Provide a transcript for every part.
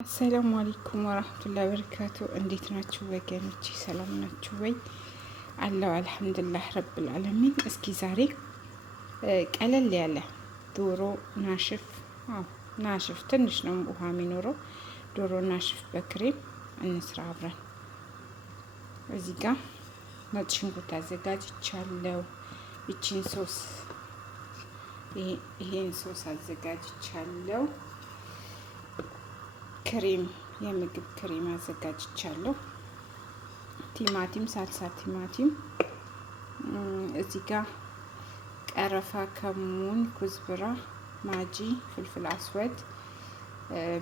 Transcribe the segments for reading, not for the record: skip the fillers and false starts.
አሰላሙ አለይኩም ወራህመቱላሂ ወበረካቱ። እንዴት ናችሁ ወገኖቼ? ሰላም ናችሁ ወይ? አለው አልሐምዱሊላህ ረብል ዓለሚን። እስኪ ዛሬ ቀለል ያለ ዶሮ ናሽፍ ትንሽ ነው ውሃ የሚኖረው ዶሮ ናሽፍ በክሬም እንስራ አብረን። እዚህ ጋር ነጭ ሽንኩርት አዘጋጅቻለሁ። ይሄን ሶስ አዘጋጅቻለሁ። ክሬም የምግብ ክሬም አዘጋጅቻለሁ። ቲማቲም ሳልሳ ቲማቲም እዚህ ጋር ቀረፋ፣ ከሙን፣ ኩዝብራ፣ ማጂ፣ ፍልፍል አስወድ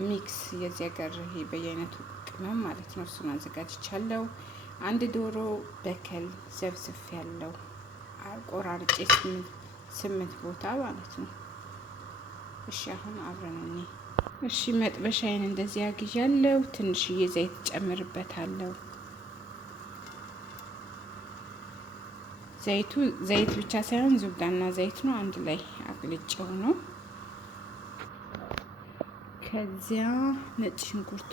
ሚክስ የዚህ ሀገር ይሄ በየአይነቱ ቅመም ማለት ነው። እሱን አዘጋጅቻለሁ። አንድ ዶሮ በከል ዘብዝፍ ያለው ቆራርጬ 8 ቦታ ማለት ነው። እሺ አሁን አብረን እኔ እሺ መጥበሻዬን እንደዚህ አግዣለሁ። ትንሽዬ ዘይት ጨምርበታለሁ። ዘይት ብቻ ሳይሆን ዙብዳና ዘይት ነው፣ አንድ ላይ አግልጬው ነው። ከዚያ ነጭ ሽንኩርት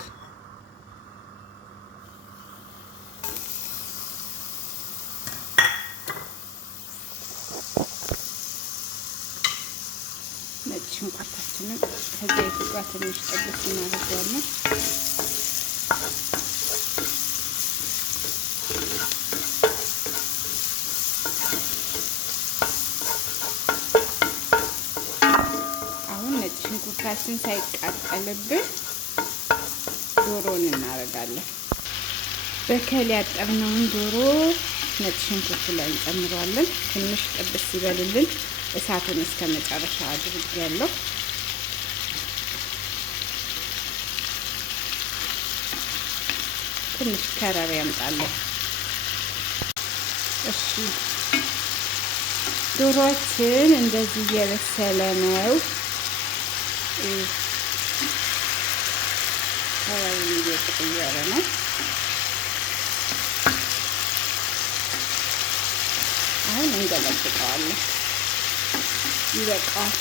ሽንኩርታችንን ከዘይቱ ጋር ትንሽ ጠብስ እናደርገዋለን። አሁን ነጭ ሽንኩርታችን ሳይቃጠልብን ዶሮን እናደርጋለን። በከል ያጠብነውን ዶሮ ነጭ ሽንኩርቱ ላይ እንጨምረዋለን። ትንሽ ጠብስ ይበልልን። እሳቱን እስከ መጨረሻ አድርጌያለሁ። ትንሽ ከረር ያምጣለሁ። እሺ ዶሮአችን እንደዚህ እየበሰለ ነው። ከረሩን እየቀየረ ነው። አሁን እንገለብጠዋለን። ይበቃዋል።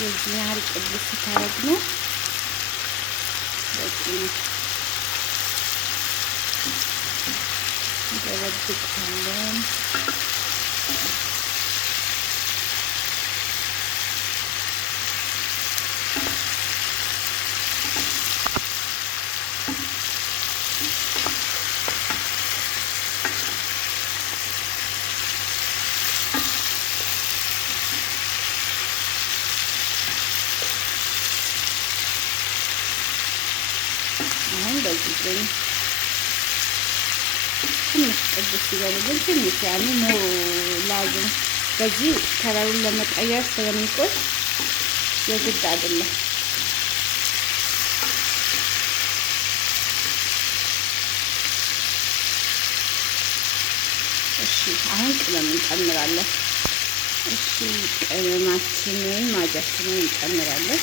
የዚህ ያህል ቅብስ ታረግ ነው በቂ ነው። እንገለብጣለን። በዚህ ትንሽ ቅድስ ይበልልን። ትንሽ ያኔ ላዝም በዚህ ከለሩን ለመቀየር ስለሚቆይ የግድ አይደለም። እሺ አሁን ቅመም እንጨምራለን። እሺ ቅመማችንን ማጃችንን እንጨምራለን።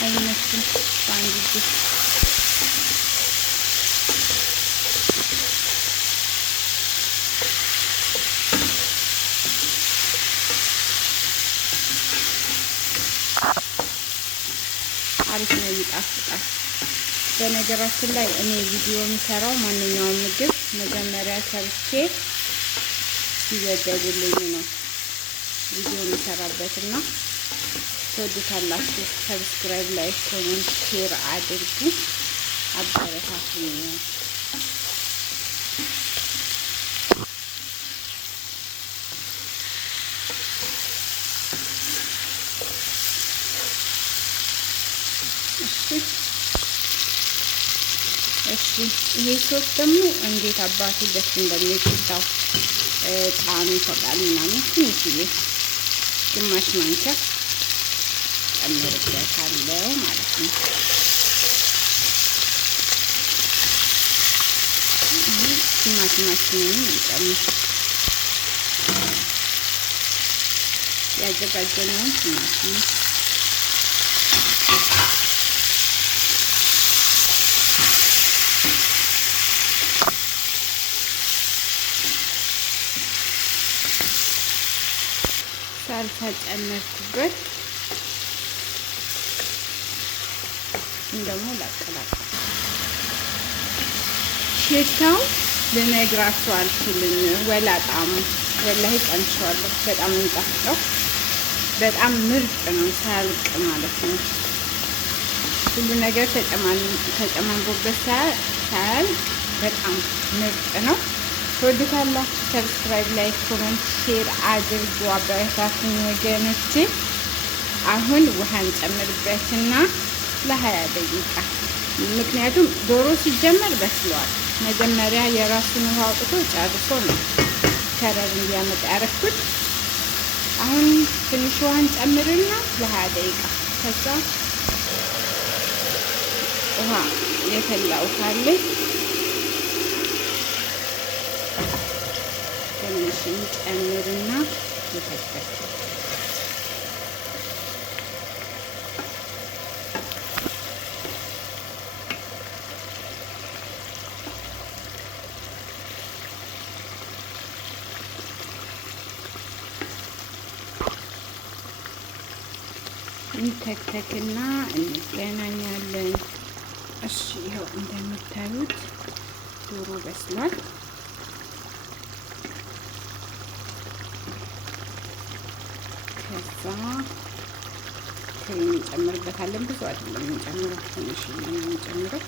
አይነቱን ባንድ አሪፍ ነው፣ ይጣፍጣል። በነገራችን ላይ እኔ ቪዲዮ የምሰራው ማንኛውም ምግብ መጀመሪያ ሰርቼ ሲዘገቡልኝ ነው ቪዲዮ የምሰራበትና ትወዱታላችሁ። ሰብስክራይብ፣ ላይክ፣ ኮሜንት፣ ሼር አድርጉ፣ አበረታቱኝ። እሺ ይሄ ሶስ ደግሞ እንዴት አባቱ ደስ እንደሚል ሽታው ጣዕሙ ይፈጣል ምናምን። ትንሽዬ ግማሽ ማንኪያ ጨምርበታለሁ ማለት ነው። ቲማቲማችንን እንጨምር። ያዘጋጀነውን ቲማቲም ሳልሳ ጨመርኩበት። ደግሞ ላቀላቅል። ሽታው ልነግራችሁ አልችልም። ወላ ጣዕሙ ወላሂ ቀምሼዋለሁ። በጣም የሚጣፍጠው በጣም ምርጥ ነው። ሳያልቅ ማለት ነው። ሁሉ ነገር ተጨማምሮበት ሳያልቅ በጣም ምርጥ ነው። ትወዱታላችሁ። ሰብስክራይብ፣ ላይክ፣ ኮሜንት፣ ሼር አድርጉ። አበረታቱኝ ወገኖቼ። አሁን ውሃ እንጨምርበትና ለ20 ደቂቃ ምክንያቱም ዶሮ ሲጀመር በስለዋል። መጀመሪያ የራሱን ውሃ አውጥቶ ጨርሶ ነው ከረር እንዲያመጣ ያረኩት። አሁን ትንሽ ውሃ እንጨምርና ለ20 ደቂቃ ከዛ ውሃ የፈላ ውሃ አለኝ ትንሽ እንጨምርና ይፈጫል። እንተክተክና እንገናኛለን። እሺ ይኸው እንደምታዩት ዶሮ በስሏል። ከዛ ክሬም እንጨምርበታለን። ብዙ አይደለም እንጨምረው፣ ትንሽ ነው እንጨምረው።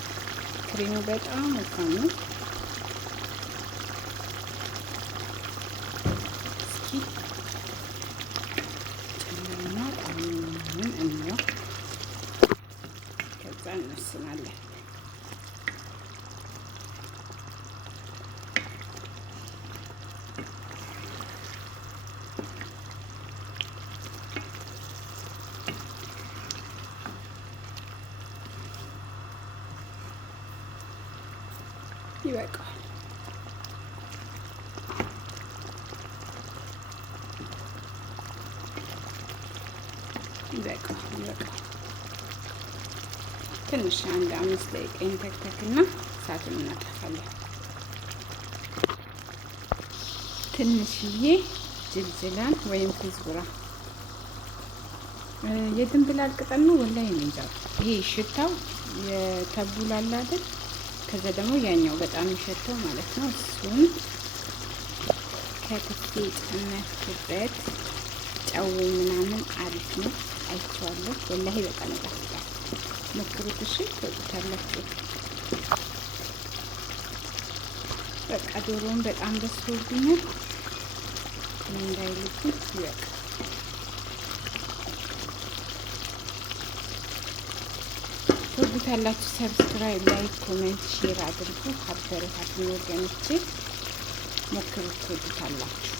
ክሬሙ በጣም ወፍራም ነው። እስኪ ጨምርና ጣሙን እንየው። ከዛ እንወስናለን። ይበቃል። ትንሽ አንድ 5 ደቂቃ እንተክተክና እሳቱን እናጠፋለን። ትንሽዬ ጅልጅላን ወይም ኩዝቡራ የድንብላል ቅጠል ነው ወላሂ እንጃ። ይሄ ሽታው የተቡላል አይደል? ከዛ ደግሞ ያኛው በጣም የሚሸተው ማለት ነው። እሱን ከትፌ ጨመርኩበት። ጨው ምናምን አሪፍ ነው። አይቼዋለሁ። ወላሂ በጣም ይጣፍጣል። ሞክሩት እሺ፣ ትወዱታላችሁ። በቃ ዶሮውን በጣም በስሎብኛል እንዳይልብኝ ይበቃ። ትወዱታላችሁ። ሰብስክራይብ፣ ላይክ፣ ኮሜንት፣ ሼር አድርጉ። አበረታቱኝ ወገኖቼ። ሞክሩት፣ ትወዱታላችሁ።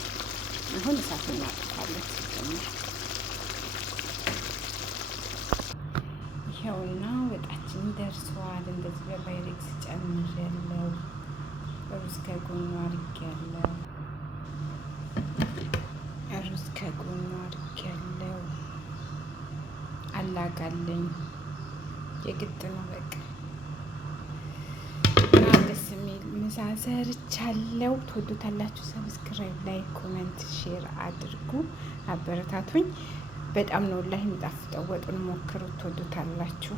አሁን እሳቱን እናጥፋለን። ይኸውና ወጣችን ደርሷል። እንደዚህ በባይሬክስ ጨምሬያለሁ። ሩዝ ከጎኑ አድርጌያለሁ። ሩዝ ከጎኑ አድርጌያለሁ። አላጋለኝ የግድ ነው በቃ። እና ደስ የሚል ምሳ ሰርቻለሁ። ትወዱታላችሁ። ሰብስክራይብ፣ ላይክ፣ ኮሜንት፣ ሼር አድርጉ። አበረታቱኝ። በጣም ነው ላይ የሚጣፍጠው። ወጡን ሞክሩት፣ ትወዱታላችሁ።